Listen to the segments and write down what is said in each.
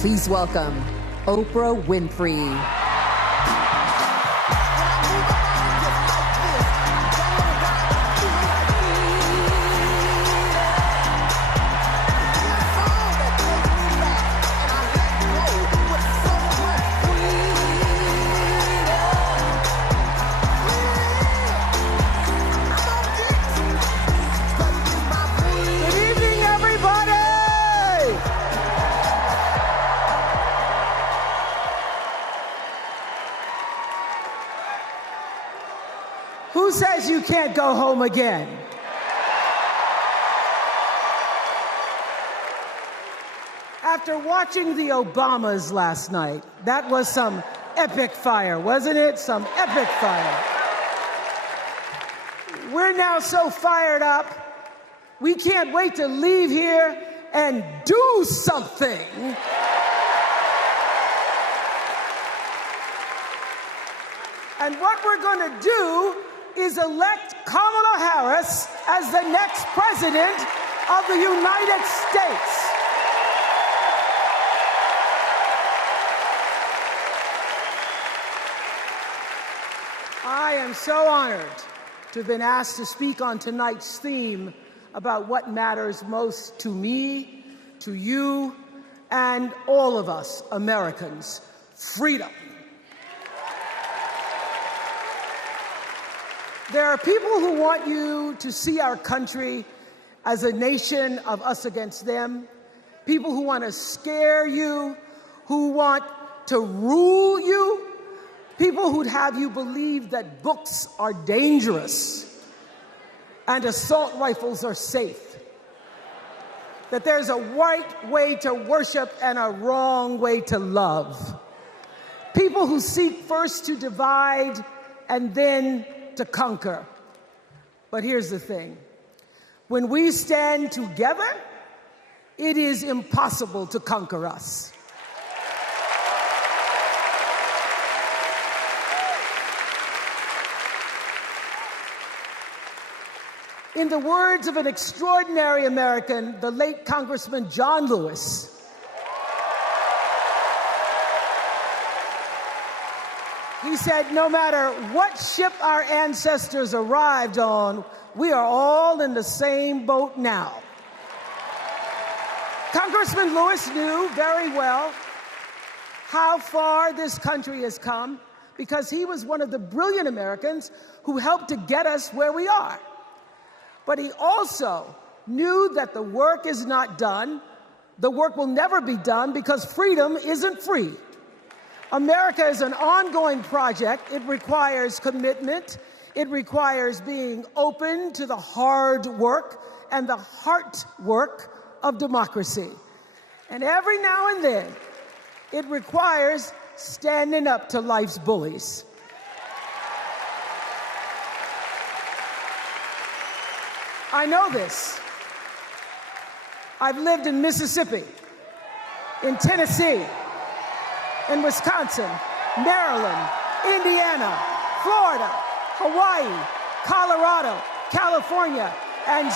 Please welcome Oprah Winfrey. Who says you can't go home again? After watching the Obamas last night, that was some epic fire, wasn't it? Some epic fire. We're now so fired up, we can't wait to leave here and do something. And what we're going to do is elect Kamala Harris as the next president of the United States. I am so honored to have been asked to speak on tonight's theme about what matters most to me, to you, and all of us Americans: freedom. There are people who want you to see our country as a nation of us against them, people who want to scare you, who want to rule you, people who'd have you believe that books are dangerous and assault rifles are safe, that there's a right way to worship and a wrong way to love, people who seek first to divide and then to conquer. But here's the thing. When we stand together, it is impossible to conquer us. In the words of an extraordinary American, the late Congressman John Lewis, he said, no matter what ship our ancestors arrived on, we are all in the same boat now. Congressman Lewis knew very well how far this country has come because he was one of the brilliant Americans who helped to get us where we are. But he also knew that the work is not done. The work will never be done because freedom isn't free. America is an ongoing project. It requires commitment. It requires being open to the hard work and the heart work of democracy. And every now and then, it requires standing up to life's bullies. I know this. I've lived in Mississippi, in Tennessee, in Wisconsin, Maryland, Indiana, Florida, Hawaii, Colorado, California, and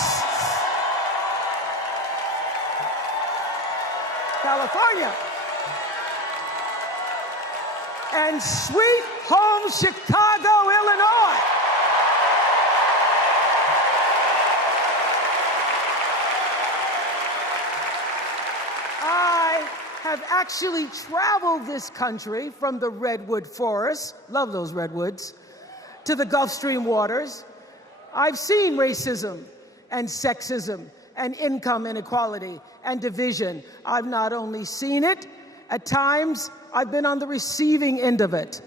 sweet home Chicago, Illinois. Have actually traveled this country from the redwood forests, love those redwoods, to the Gulf Stream waters. I've seen racism and sexism and income inequality and division. I've not only seen it, at times I've been on the receiving end of it.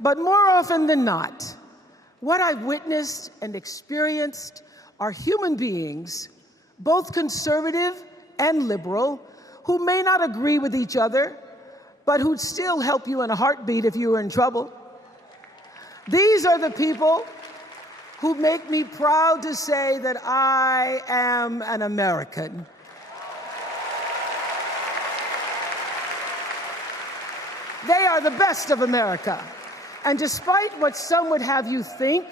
But more often than not, what I've witnessed and experienced are human beings, both conservative and liberal, who may not agree with each other, but who'd still help you in a heartbeat if you were in trouble. These are the people who make me proud to say that I am an American. They are the best of America. And despite what some would have you think,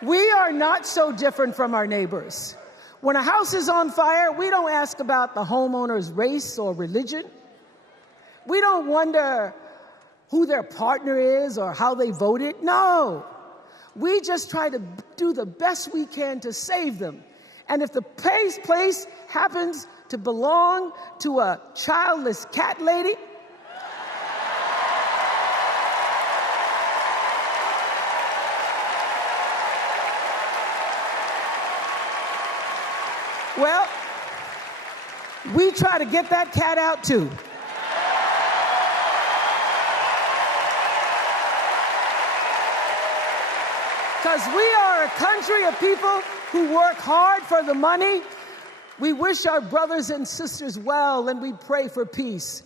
we are not so different from our neighbors. When a house is on fire, we don't ask about the homeowner's race or religion. We don't wonder who their partner is or how they voted. No. We just try to do the best we can to save them. And if the place happens to belong to a childless cat lady, well, we try to get that cat out too. Because we are a country of people who work hard for the money. We wish our brothers and sisters well, and we pray for peace.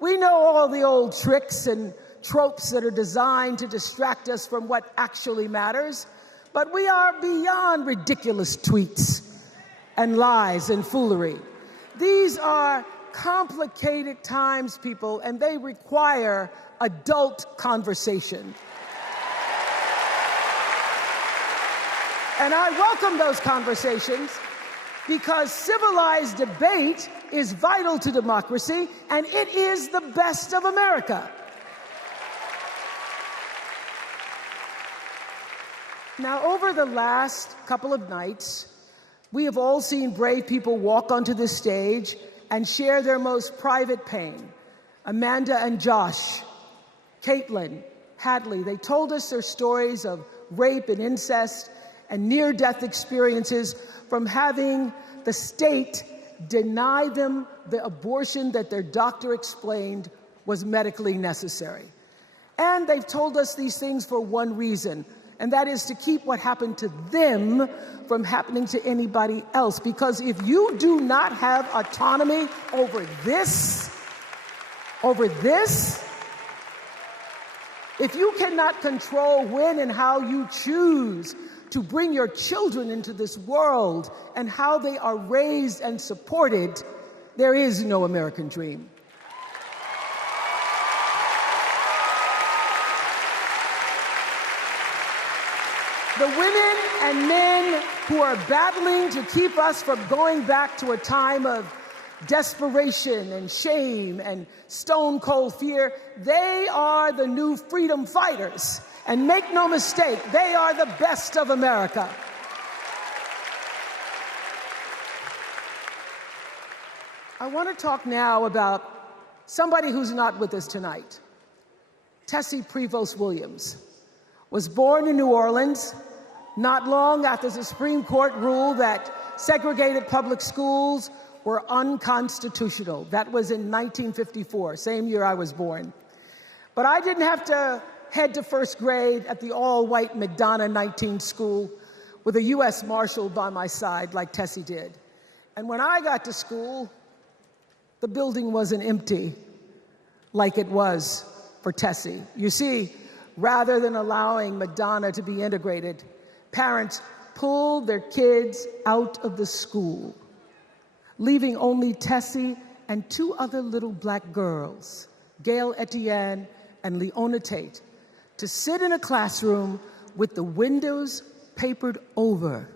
We know all the old tricks and tropes that are designed to distract us from what actually matters, but we are beyond ridiculous tweets and lies and foolery. These are complicated times, people, and they require adult conversation. And I welcome those conversations because civilized debate is vital to democracy, and it is the best of America. Now, over the last couple of nights, we have all seen brave people walk onto this stage and share their most private pain. Amanda and Josh, Caitlin, Hadley, they told us their stories of rape and incest and near-death experiences from having the state deny them the abortion that their doctor explained was medically necessary. And they've told us these things for one reason, and that is to keep what happened to them from happening to anybody else. Because if you do not have autonomy over this, if you cannot control when and how you choose to bring your children into this world and how they are raised and supported, there is no American dream. The women and men who are battling to keep us from going back to a time of desperation and shame and stone cold fear, they are the new freedom fighters. And make no mistake, they are the best of America. I want to talk now about somebody who's not with us tonight. Tessie Prevost Williams was born in New Orleans not long after the Supreme Court ruled that segregated public schools were unconstitutional. That was in 1954, same year I was born. But I didn't have to head to first grade at the all-white McDonough 19 school with a U.S. Marshal by my side like Tessie did. And when I got to school, the building wasn't empty like it was for Tessie. You see, rather than allowing McDonough to be integrated, parents pulled their kids out of the school, leaving only Tessie and two other little black girls, Gail Etienne and Leona Tate, to sit in a classroom with the windows papered over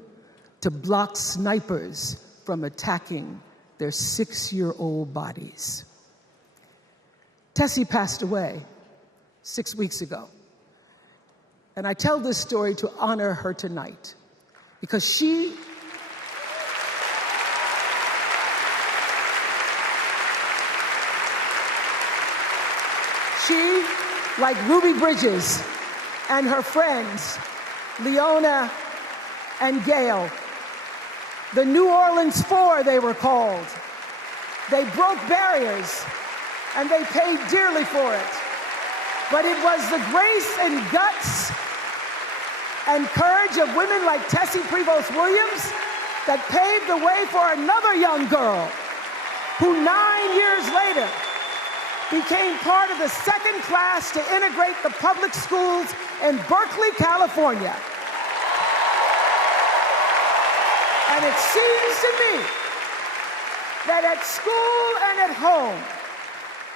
to block snipers from attacking their 6-year-old bodies. Tessie passed away 6 weeks ago. And I tell this story to honor her tonight because she like Ruby Bridges and her friends, Leona and Gail, the New Orleans Four they were called. They broke barriers and they paid dearly for it. But it was the grace and guts and courage of women like Tessie Prevost Williams that paved the way for another young girl who 9 years later became part of the second class to integrate the public schools in Berkeley, California. And it seems to me that at school and at home,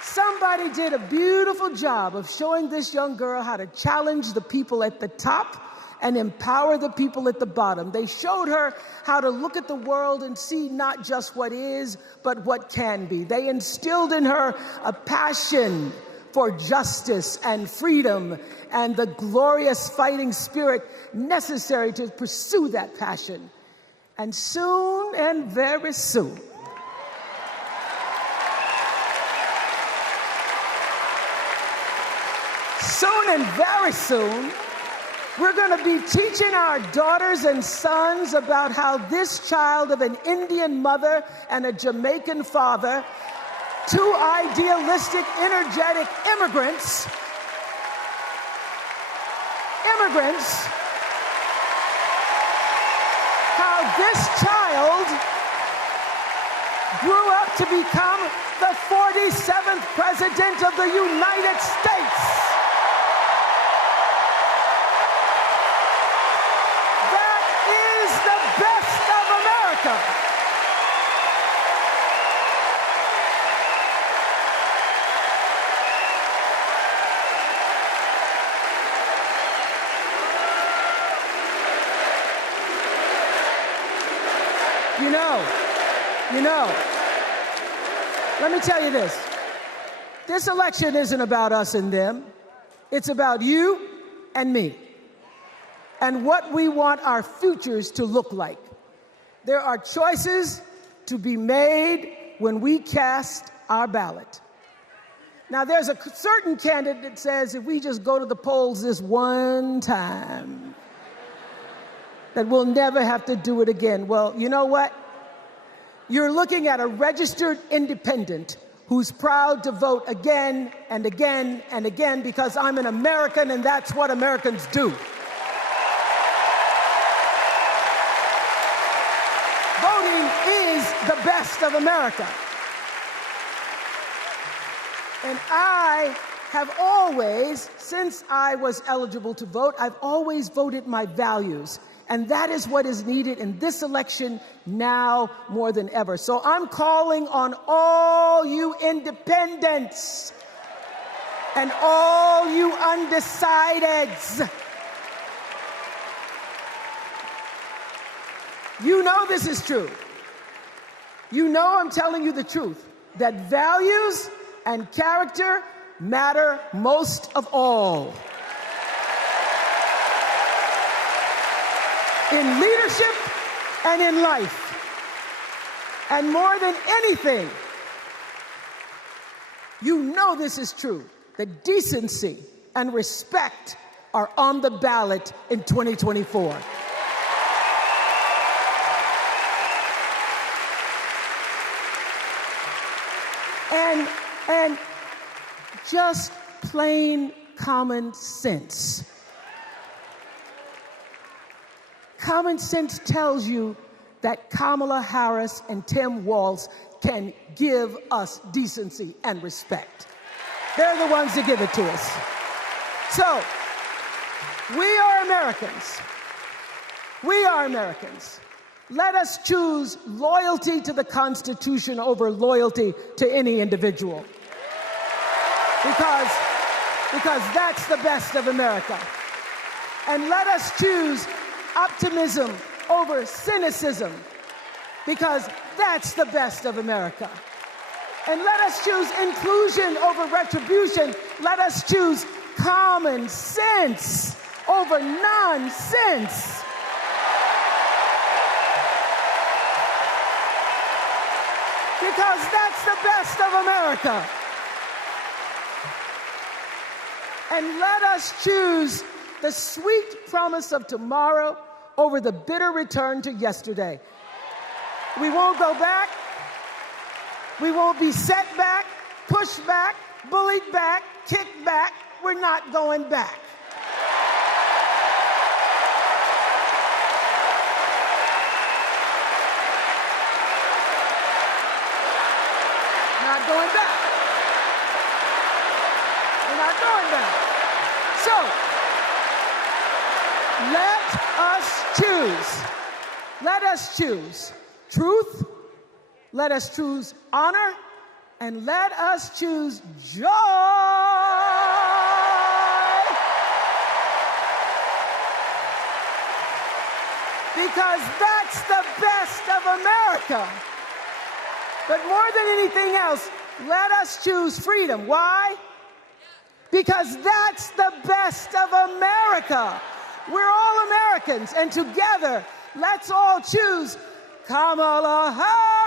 somebody did a beautiful job of showing this young girl how to challenge the people at the top and empower the people at the bottom. They showed her how to look at the world and see not just what is, but what can be. They instilled in her a passion for justice and freedom and the glorious fighting spirit necessary to pursue that passion. And soon, and very soon, very soon, we're going to be teaching our daughters and sons about how this child of an Indian mother and a Jamaican father, two idealistic, energetic immigrants, how this child grew up to become the 47th president of the United States. You know, let me tell you this. This election isn't about us and them. It's about you and me and what we want our futures to look like. There are choices to be made when we cast our ballot. Now, there's a certain candidate that says if we just go to the polls this one time, that we'll never have to do it again. Well, you know what? You're looking at a registered independent who's proud to vote again and again and again because I'm an American and that's what Americans do. Voting is the best of America. And I have always, since I was eligible to vote, I've always voted my values. And that is what is needed in this election now more than ever. So I'm calling on all you independents and all you undecideds. You know this is true. You know I'm telling you the truth, that values and character matter most of all. In leadership and in life. And more than anything, you know this is true, that decency and respect are on the ballot in 2024. And just plain common sense. Common sense tells you that Kamala Harris and Tim Walz can give us decency and respect. They're the ones that give it to us. So, we are Americans. We are Americans. Let us choose loyalty to the Constitution over loyalty to any individual. Because that's the best of America. And let us choose optimism over cynicism, because that's the best of America. And let us choose inclusion over retribution. Let us choose common sense over nonsense. Because that's the best of America. And let us choose the sweet promise of tomorrow over the bitter return to yesterday. We won't go back. We won't be set back, pushed back, bullied back, kicked back. We're not going back. Not going back. We're not going back. So, let us choose. Let us choose truth. Let us choose honor. And let us choose joy. because that's the best of America. But more than anything else, let us choose freedom. Why? Because that's the best of America. We're all Americans, and together, let's all choose Kamala Harris.